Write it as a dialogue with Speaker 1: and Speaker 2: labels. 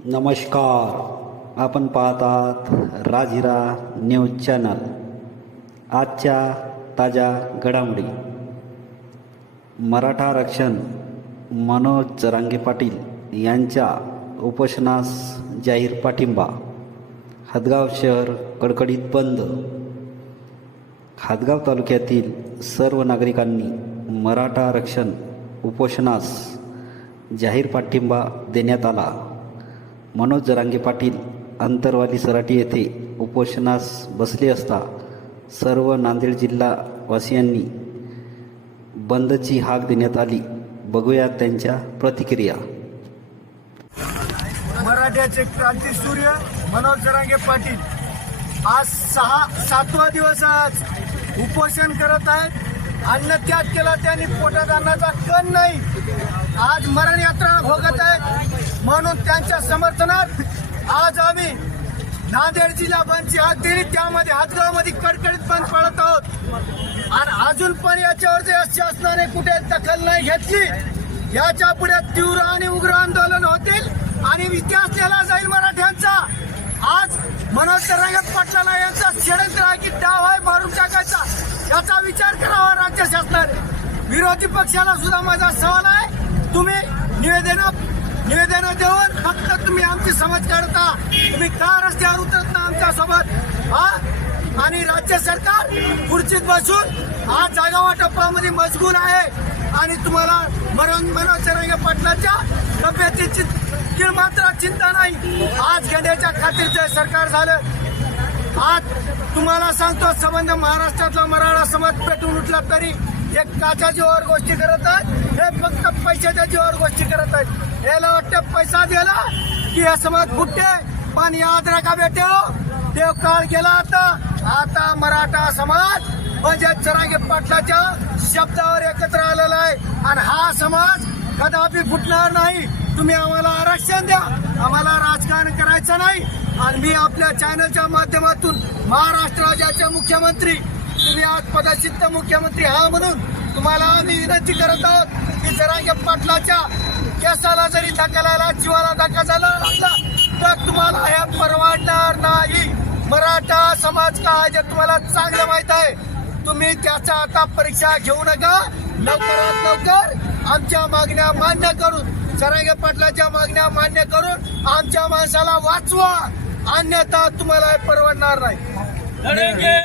Speaker 1: नमस्कार. आपण पाहतात राजहिरा न्यूज चॅनल. आजच्या ताज्या घडामोडी. मराठा आरक्षण मनोज जरांगे पाटील यांच्या उपोषणास जाहीर पाठिंबा. हदगाव शहर कडकडीत बंद. हादगाव तालुक्यातील सर्व नागरिकांनी मराठा आरक्षण उपोषणास जाहीर पाठिंबा देण्यात आला. मनोज जरांगे पाटील अंतरवाली सराटी येथे उपोषणास बसले असता सर्व नांदेड जिल्हावासियांनी बंदची हाक देण्यात आली. बघूया त्यांच्या प्रतिक्रिया.
Speaker 2: मराठ्याचे क्रांती सूर्य मनोज जरांगे पाटील आज सहा सातवा दिवस आज उपोषण करत आहेत. अन्न त्याग केला त्यांनी पोटात अन्नाचा कण नाही. आज मरण यात्रा भोगत आहेत म्हणून त्यांच्या समर्थनात आज आम्ही नांदेड जिल्हा बंदची हात दिली. त्यामध्ये हातगावमध्ये कडकडीत बंद पडत आहोत. आणि अजून पण याच्यावर जे शासनाने कुठे दखल नाही घेतली. याच्यापुढे तीव्र आणि उग्र आंदोलन होतील आणि इतिहास लिहिला जाईल मराठ्यांचा. आज मनोज रंगत पाटलाला यांचा षडयंत्र आहे की डाव आहे मारून टाकायचा. याचा विचार करावा राज्य शासनाने. विरोधी पक्षाला सुद्धा माझा सवाल आहे. तुम्ही निवेदन निवेदन देऊन फक्त तुम्ही आमची समज काढता. तुम्ही का रस्त्यावर उतरत ना आमच्यासोबत हा? आणि राज्य सरकार खुर्चीत बसून आज जागा वाटपामध्ये मजबूर आहे. आणि तुम्हाला मरण मनोज रंगे पाटलाच्या तब्येतीची मात्र चिंता नाही. आज घेण्याच्या खातीरचे सरकार झालं आज तुम्हाला सांगतो संबंध महाराष्ट्रातला मराठा समाज पेटून उठला तरी एक काच्या जीवावर गोष्टी करत आहेत हे फक्त पैशाच्या जीवावर गोष्टी करत आहेत. याला वाटतं पैसा दिला की हे समाज फुटते पण याद राखा बेटे हो, देव काळ गेला आता. आता मराठा समाज म्हणजे चरागे पाटलाच्या शब्दावर एकत्र आलेला आहे. आणि हा समाज कदापि फुटणार नाही. तुम्ही आम्हाला आरक्षण द्या. आम्हाला राजकारण करायचं नाही. आणि मी आपल्या चॅनलच्या माध्यमातून महाराष्ट्र राज्याचे मुख्यमंत्री तुम्ही आज पदसिद्ध मुख्यमंत्री हा म्हणून तुम्हाला आम्ही विनंती करत आहोत की जरांगे पाटलाच्या केसाला जरी धक्का जीवाला धक्का झाला लागला तर तुम्हाला हे परवडणार नाही. मराठा समाज काय जे तुम्हाला चांगलं माहीत आहे? तुम्ही त्याचा आता परीक्षा घेऊ नका लवकरात लवकर आमच्या मागण्या मान्य करून सरांगे पाटलाच्या मागण्या मान्य करून आमच्या माणसाला वाचवा. अन्यथा तुम्हाला परवडणार नाही.